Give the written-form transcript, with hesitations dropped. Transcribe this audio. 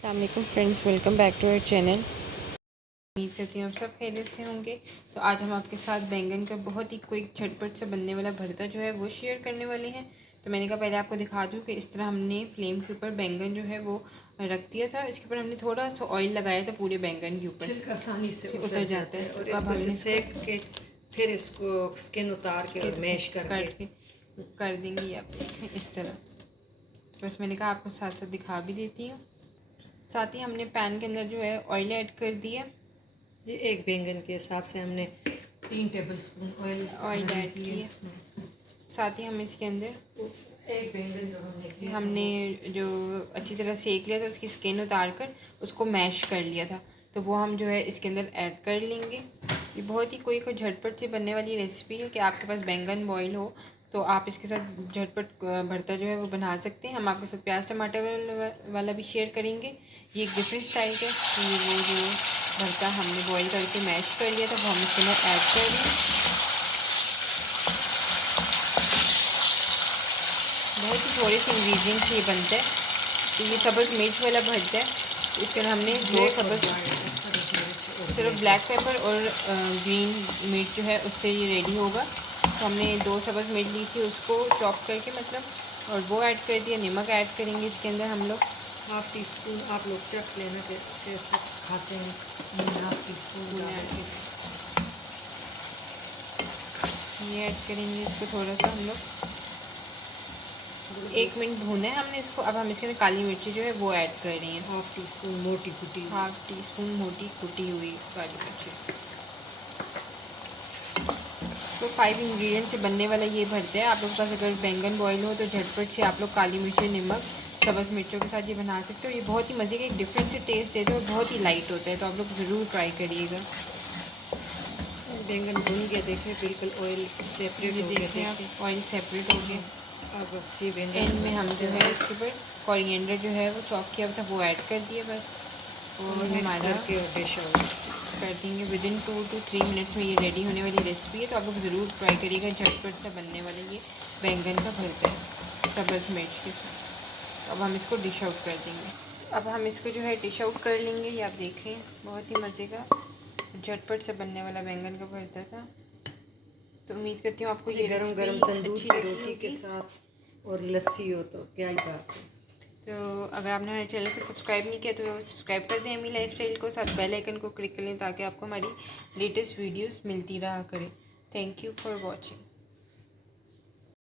अस्सलामुअलैकुम friends, welcome back to our channel. उम्मीद करती हूँ आप सब खैरियत से होंगे। तो आज हम आपके साथ बैंगन का बहुत ही क्विक झटपट से बनने वाला भरता जो है वो शेयर करने वाले हैं। तो मैंने कहा पहले आपको दिखा दूँ कि इस तरह हमने फ्लेम के ऊपर बैंगन जो है वो रख दिया था। इसके ऊपर हमने थोड़ा सा ऑयल लगाया था पूरे बैंगन के ऊपर, आसानी से उतर जाता है। और अब हमने सेक के फिर इसको स्किन उतार के और मैश करके कर देंगे आप देखें इस तरह। बस मैंने कहा आपको साथ साथ दिखा भी देती हूँ। साथ ही हमने पैन के अंदर जो है ऑयल ऐड कर दिया। ये एक बैंगन के हिसाब से हमने 3 टेबलस्पून ऑयल ऐड किया। साथ ही हम इसके अंदर एक बैंगन जो हमने जो अच्छी तरह सेक लिया था उसकी स्किन उतार कर उसको मैश कर लिया था, तो वो हम जो है इसके अंदर ऐड कर लेंगे। ये बहुत ही कोई झटपट से बनने वाली रेसिपी है कि आपके पास बैंगन बॉयल हो तो आप इसके साथ झटपट भरता जो है वो बना सकते हैं। हम आपके साथ प्याज टमाटर वाला भी शेयर करेंगे। ये एक डिफरेंट स्टाइल का वो जो भरता हमने बॉईल करके मैश कर लिया था वो हम इसके अंदर ऐड कर दें। बहुत ही थोड़े से इंग्रेडिएंट्स ये बनता है। तो ये सब्ज़ मिर्च वाला भरता है। तो इसके अंदर हमने 2 सब्ज़ सिर्फ ब्लैक पेपर और ग्रीन मिर्च जो है उससे ये रेडी होगा। तो हमने 2 सब्ज़ मिर्च ली थी उसको चॉप करके और वो ऐड कर दिया। नमक ऐड करेंगे इसके अंदर हम लोग हाफ़ टी स्पून। आप लोग चख लेना कैसे खाते हैं। हाफ़ टी स्पून ये ऐड करेंगे। इसको थोड़ा सा हम लोग 1 मिनट भूना है हमने इसको। अब हम इसके अंदर काली मिर्ची जो है वो ऐड कर रही हैं। हाफ़ टी स्पून मोटी कुटी कुटी हुई काली मिर्ची। तो 5 इंग्रेडिएंट से बनने वाला ये भरता है। आप लोग के पास अगर बैंगन बॉयल हो तो झटपट से आप लोग काली मिर्ची नमक सब्ज़ मिर्चों के साथ ये बना सकते हो। ये बहुत ही मज़े का एक डिफरेंट से टेस्ट देता है और बहुत ही लाइट होता है, तो आप लोग ज़रूर ट्राई करिएगा। बैंगन भून के देखें बिल्कुल ऑयल सेपरेट हो गया। देखें आप ऑयल सेपरेट हो गया। अब बस ये बैंगन एंड में हम जो है इसके ऊपर कोरिएंडर जो है वो चॉप किया था वो ऐड कर दिया बस। और हमारा डिश कर देंगे। विदिन 2 to 3 मिनट्स में ये रेडी होने वाली रेसिपी है। तो आप लोग ज़रूर ट्राई करिएगा। झटपट से बनने वाले ये बैंगन का भरता है सब्ज़ मिर्च के साथ। अब हम इसको डिश आउट कर देंगे। अब हम इसको जो है डिश आउट कर लेंगे। ये आप देखें बहुत ही मज़े का झटपट से बनने वाला बैंगन का भरता था। तो उम्मीद करती हूँ आपको ये गरम गरम तंदूर की रोटी के साथ और लस्सी हो तो क्या ही बात है। तो अगर आपने हमारे चैनल को सब्सक्राइब नहीं किया तो सब्सक्राइब कर दें एमी लाइफस्टाइल को, साथ बेल आइकन को क्लिक कर लें ताकि आपको हमारी लेटेस्ट वीडियोस मिलती रहा करें। Thank you for watching.